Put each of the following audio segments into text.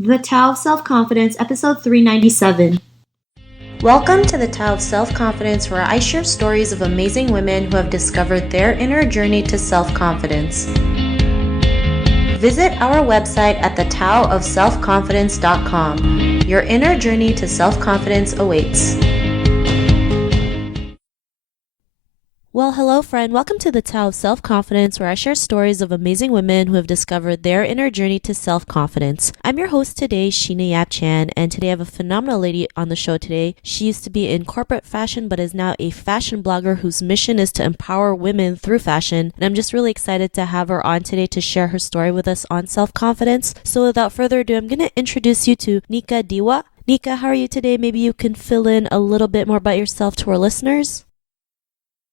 The Tao of Self-Confidence, episode 397. Welcome to the Tao of Self-Confidence, where I share stories of amazing women who have discovered their inner journey to self-confidence. Visit our website at thetaoofselfconfidence.com. Your inner journey to self-confidence awaits. Well, hello friend. Welcome to the Tao of Self-Confidence, where I share stories of amazing women who have discovered their inner journey to self-confidence. I'm your host today, Sheena Yap Chan, and today I have a phenomenal lady on the show today. She used to be in corporate fashion, but is now a fashion blogger whose mission is to empower women through fashion. And I'm just really excited to have her on today to share her story with us on self-confidence. So without further ado, I'm going to introduce you to Nika Diwa. Nika, how are you today? Maybe you can fill in a little bit more about yourself to our listeners.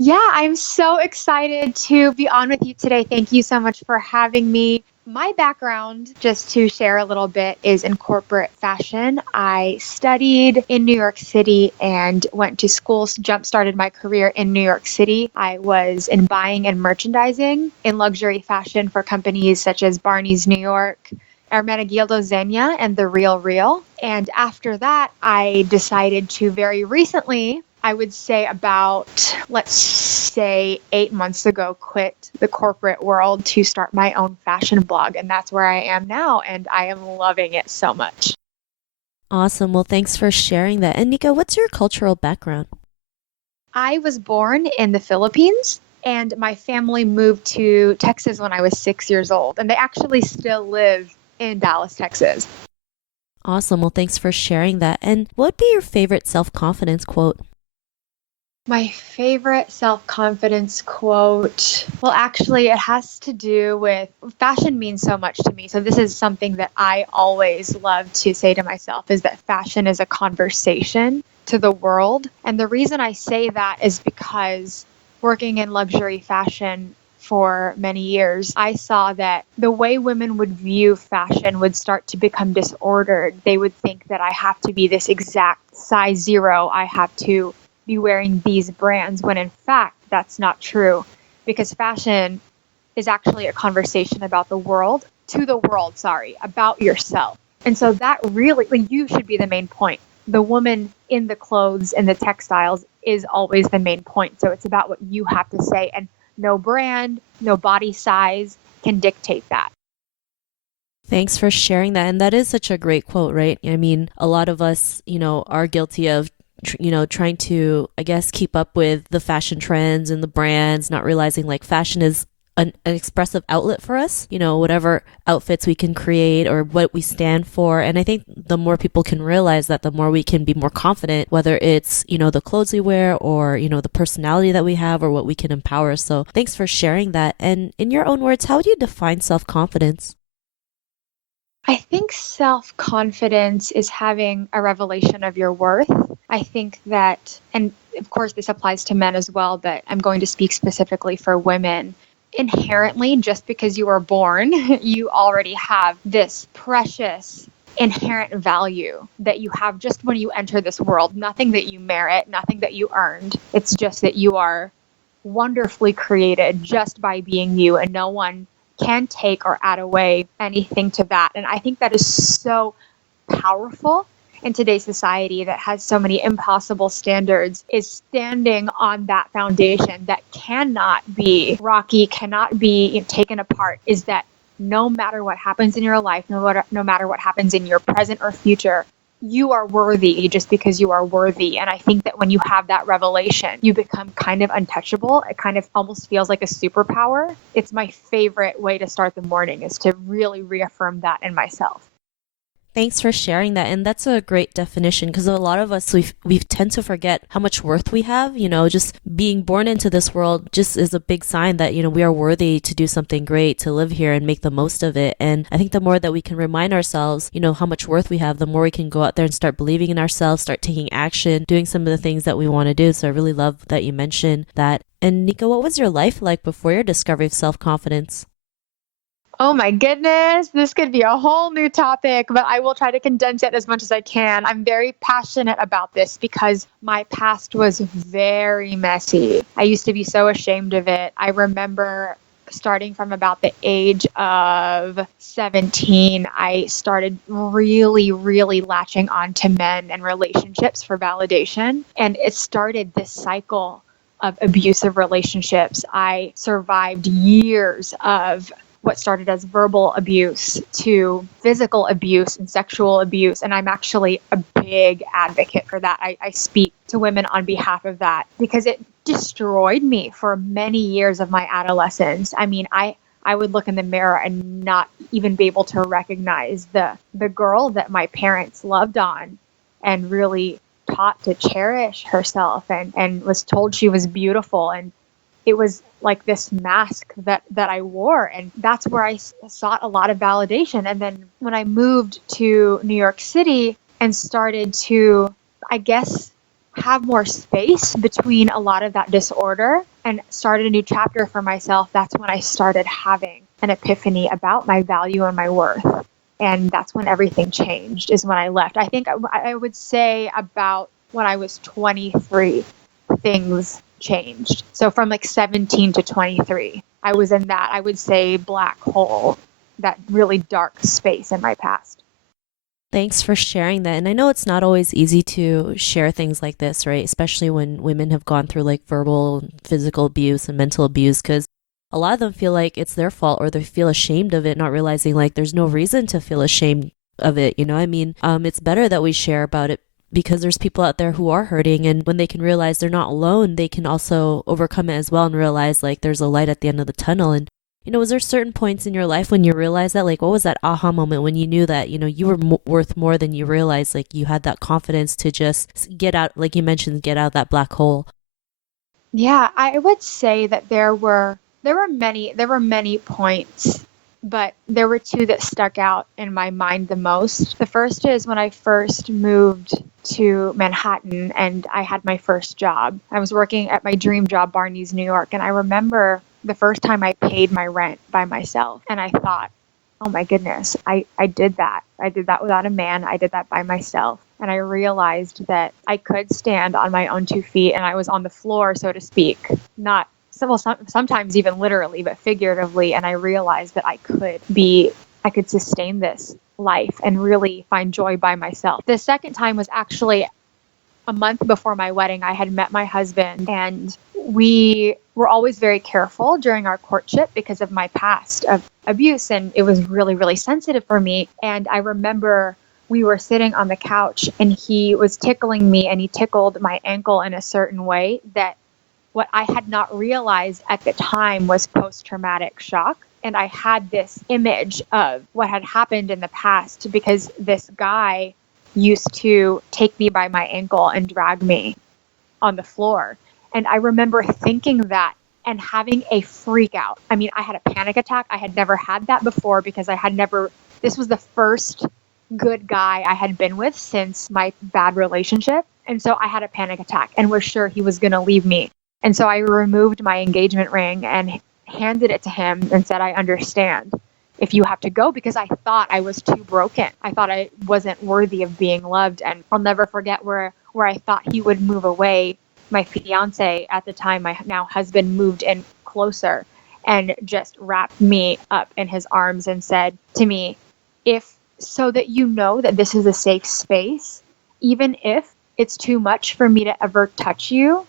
Yeah, I'm so excited to be on with you today. Thank you so much for having me. My background, just to share a little bit, is in corporate fashion. I studied in New York City and went to school, jump-started my career in New York City. I was in buying and merchandising in luxury fashion for companies such as Barney's New York, Hermenegildo Zegna, and The Real Real. And after that, I decided to very recently, I would say about, let's say 8 months ago, quit the corporate world to start my own fashion blog. And that's where I am now. And I am loving it so much. Awesome. Well, thanks for sharing that. And Nika, what's your cultural background? I was born in the Philippines. And my family moved to Texas when I was 6 years old. And they actually still live in Dallas, Texas. Awesome. Well, thanks for sharing that. And what would be your favorite self-confidence quote? My favorite self-confidence quote, well, actually, it has to do with fashion means so much to me. So this is something that I always love to say to myself, is that fashion is a conversation to the world. And the reason I say that is because working in luxury fashion for many years, I saw that the way women would view fashion would start to become disordered. They would think that I have to be this exact size 0. I have to be wearing these brands, when in fact, that's not true, because fashion is actually a conversation about the world, about yourself. And so that really, you should be the main point. The woman in the clothes and the textiles is always the main point. So it's about what you have to say, and no brand, no body size can dictate that. Thanks for sharing that. And that is such a great quote, right? I mean, a lot of us, are guilty of trying to, I guess, keep up with the fashion trends and the brands, not realizing like fashion is an expressive outlet for us, whatever outfits we can create or what we stand for. And I think the more people can realize that, the more we can be more confident, whether it's, the clothes we wear or, the personality that we have or what we can empower. So thanks for sharing that. And in your own words, how would you define self-confidence? I think self-confidence is having a revelation of your worth. I think that, and of course this applies to men as well, but I'm going to speak specifically for women. Inherently, just because you are born, you already have this precious inherent value that you have just when you enter this world. Nothing that you merit, nothing that you earned. It's just that you are wonderfully created just by being you, and no one can take or add away anything to that. And I think that is so powerful in today's society that has so many impossible standards, is standing on that foundation that cannot be rocky, cannot be taken apart, is that no matter what happens in your life, no matter what happens in your present or future, you are worthy just because you are worthy. And I think that when you have that revelation, you become kind of untouchable. It kind of almost feels like a superpower. It's my favorite way to start the morning, is to really reaffirm that in myself. Thanks for sharing that. And that's a great definition, because a lot of us, we tend to forget how much worth we have. Just being born into this world just is a big sign that, we are worthy to do something great, to live here and make the most of it. And I think the more that we can remind ourselves, how much worth we have, the more we can go out there and start believing in ourselves, start taking action, doing some of the things that we want to do. So I really love that you mentioned that. And Nika, what was your life like before your discovery of self-confidence? Oh my goodness, this could be a whole new topic, but I will try to condense it as much as I can. I'm very passionate about this because my past was very messy. I used to be so ashamed of it. I remember starting from about the age of 17, I started really, really latching on to men and relationships for validation. And it started this cycle of abusive relationships. I survived years of what started as verbal abuse to physical abuse and sexual abuse. And I'm actually a big advocate for that. I speak to women on behalf of that because it destroyed me for many years of my adolescence. I mean, I would look in the mirror and not even be able to recognize the girl that my parents loved on and really taught to cherish herself and was told she was beautiful. And it was like this mask that I wore. And that's where I sought a lot of validation. And then when I moved to New York City and started to, I guess, have more space between a lot of that disorder and started a new chapter for myself, that's when I started having an epiphany about my value and my worth. And that's when everything changed, is when I left. I think I would say about when I was 23, things changed. So from like 17 to 23, I was in that, I would say, black hole, that really dark space in my past. Thanks for sharing that. And I know it's not always easy to share things like this, right? Especially when women have gone through like verbal, physical abuse and mental abuse, because a lot of them feel like it's their fault or they feel ashamed of it, not realizing like there's no reason to feel ashamed of it. You know, I mean, it's better that we share about it because there's people out there who are hurting, and when they can realize they're not alone, they can also overcome it as well and realize like there's a light at the end of the tunnel. And you know, was there certain points in your life when you realized that? Like, what was that aha moment when you knew that, you know, you were worth more than you realized? Like, you had that confidence to just get out, like you mentioned, get out of that black hole. Yeah, I would say that there were many points, but there were two that stuck out in my mind the most. The first is when I first moved to Manhattan and I had my first job. I was working at my dream job, Barney's, New York, and I remember the first time I paid my rent by myself, and I thought, oh my goodness, I did that. I did that without a man. I did that by myself. And I realized that I could stand on my own 2 feet, and I was on the floor, so to speak, not sometimes even literally, but figuratively. And I realized that I could sustain this life and really find joy by myself. The second time was actually a month before my wedding. I had met my husband, and we were always very careful during our courtship because of my past of abuse. And it was really, really sensitive for me. And I remember we were sitting on the couch and he was tickling me, and he tickled my ankle in a certain way that what I had not realized at the time was post-traumatic shock. And I had this image of what had happened in the past because this guy used to take me by my ankle and drag me on the floor. And I remember thinking that and having a freak out. I mean, I had a panic attack. I had never had that before because this was the first good guy I had been with since my bad relationship. And so I had a panic attack and was sure he was going to leave me. And so I removed my engagement ring and handed it to him and said, I understand if you have to go, because I thought I was too broken. I thought I wasn't worthy of being loved. And I'll never forget where I thought he would move away. My fiance at the time, my now husband, moved in closer and just wrapped me up in his arms and said to me, so that you know that this is a safe space, even if it's too much for me to ever touch you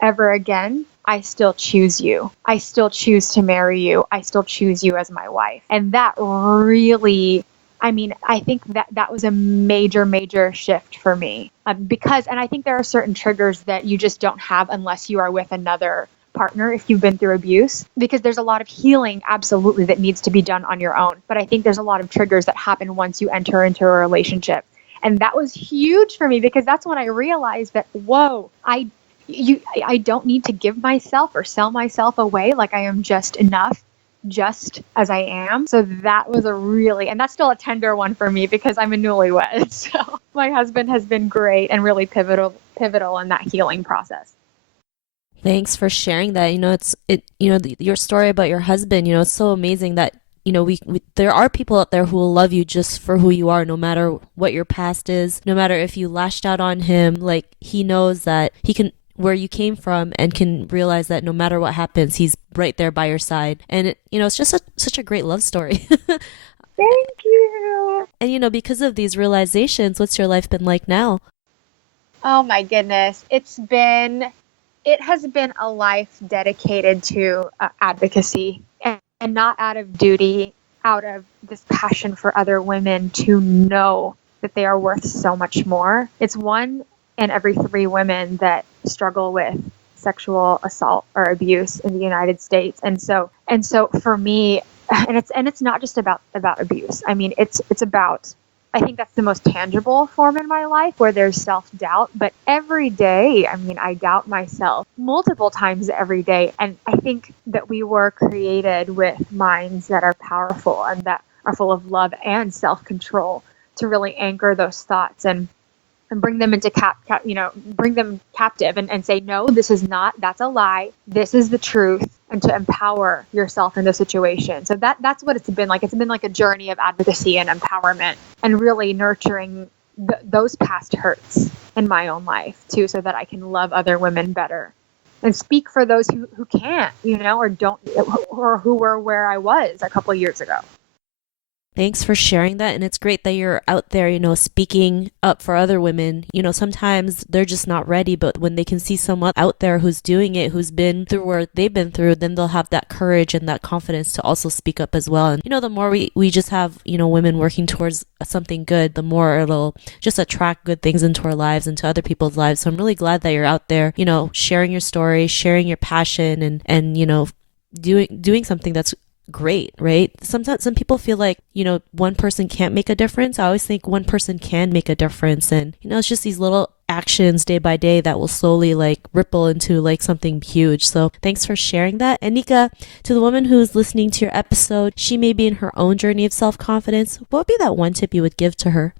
ever again, I still choose you. I still choose to marry you. I still choose you as my wife. And that really, I think that was a major, major shift for me because I think there are certain triggers that you just don't have unless you are with another partner if you've been through abuse, because there's a lot of healing absolutely that needs to be done on your own. But I think there's a lot of triggers that happen once you enter into a relationship. And that was huge for me because that's when I realized that, whoa, I don't need to give myself or sell myself away. Like, I am just enough, just as I am. So that was and that's still a tender one for me because I'm a newlywed. So my husband has been great and really pivotal in that healing process. Thanks for sharing that. Your story about your husband, it's so amazing that, there are people out there who will love you just for who you are, no matter what your past is, no matter if you lashed out on him. Like, he knows that he can where you came from and can realize that no matter what happens, he's right there by your side. And it's just such a great love story. Thank you. And because of these realizations, what's your life been like now? Oh my goodness. It has been a life dedicated to advocacy, and not out of duty, out of this passion for other women to know that they are worth so much more. It's 1 in every 3 women that struggle with sexual assault or abuse in the United States. And so for me, and it's not just about abuse. I mean, it's about, I think that's the most tangible form in my life where there's self-doubt. But every day, I mean, I doubt myself multiple times every day. And I think that we were created with minds that are powerful and that are full of love and self-control to really anchor those thoughts and bring them into bring them captive and say, no, that's a lie. This is the truth. And to empower yourself in the situation. So that's what it's been like. It's been like a journey of advocacy and empowerment and really nurturing those past hurts in my own life too, so that I can love other women better and speak for those who can't, or don't, or who were where I was a couple of years ago. Thanks for sharing that. And it's great that you're out there, speaking up for other women. Sometimes they're just not ready, but when they can see someone out there who's doing it, who's been through what they've been through, then they'll have that courage and that confidence to also speak up as well. And, the more we just have, women working towards something good, the more it'll just attract good things into our lives, into other people's lives. So I'm really glad that you're out there, sharing your story, sharing your passion and doing something that's great, right? Sometimes some people feel like, one person can't make a difference. I always think one person can make a difference. And, it's just these little actions day by day that will slowly ripple into something huge. So thanks for sharing that. And Nika, to the woman who's listening to your episode, she may be in her own journey of self-confidence. What would be that one tip you would give to her?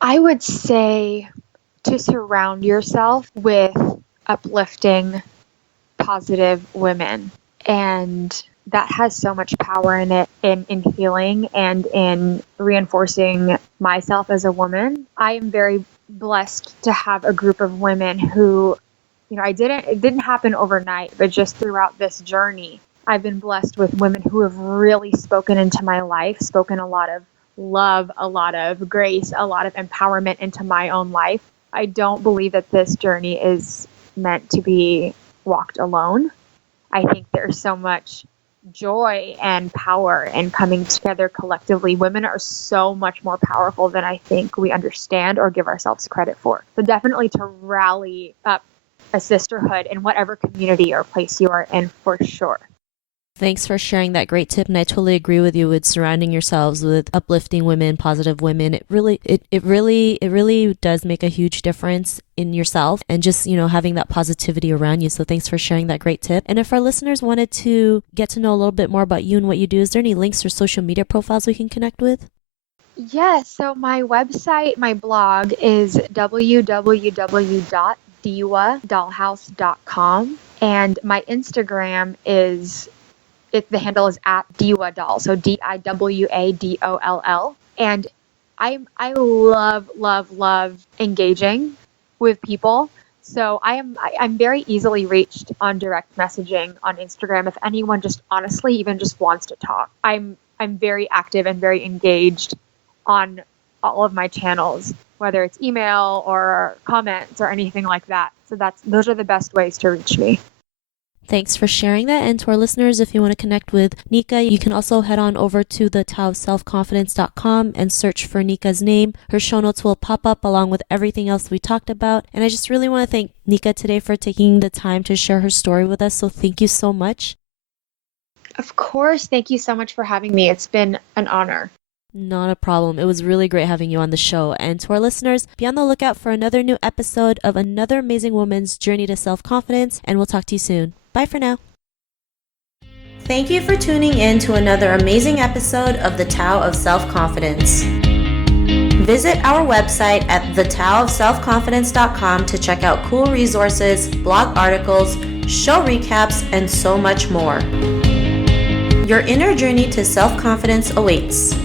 I would say to surround yourself with uplifting, positive women. And that has so much power in it, in healing and in reinforcing myself as a woman. I am very blessed to have a group of women who, it didn't happen overnight, but just throughout this journey, I've been blessed with women who have really spoken into my life, spoken a lot of love, a lot of grace, a lot of empowerment into my own life. I don't believe that this journey is meant to be walked alone. I think there's so much joy and power in coming together collectively. Women are so much more powerful than I think we understand or give ourselves credit for. So definitely to rally up a sisterhood in whatever community or place you are in, for sure. Thanks for sharing that great tip. And I totally agree with you with surrounding yourselves with uplifting women, positive women. It really does make a huge difference in yourself and just, having that positivity around you. So thanks for sharing that great tip. And if our listeners wanted to get to know a little bit more about you and what you do, is there any links or social media profiles we can connect with? Yes. So my website, my blog is www.diwadollhouse.com. And my Instagram the handle is @Diwa Doll, so DIWADOLL. And I love engaging with people. So I'm very easily reached on direct messaging on Instagram. If anyone just honestly even just wants to talk, I'm very active and very engaged on all of my channels, whether it's email or comments or anything like that. So those are the best ways to reach me. Thanks for sharing that. And to our listeners, if you want to connect with Nika, you can also head on over to the taoofselfconfidence.com and search for Nika's name. Her show notes will pop up along with everything else we talked about. And I just really want to thank Nika today for taking the time to share her story with us. So thank you so much. Of course. Thank you so much for having me. It's been an honor. Not a problem. It was really great having you on the show. And to our listeners, be on the lookout for another new episode of another amazing woman's journey to self-confidence. And we'll talk to you soon. Bye for now. Thank you for tuning in to another amazing episode of The Tao of Self-Confidence. Visit our website at thetaoofselfconfidence.com to check out cool resources, blog articles, show recaps, and so much more. Your inner journey to self-confidence awaits.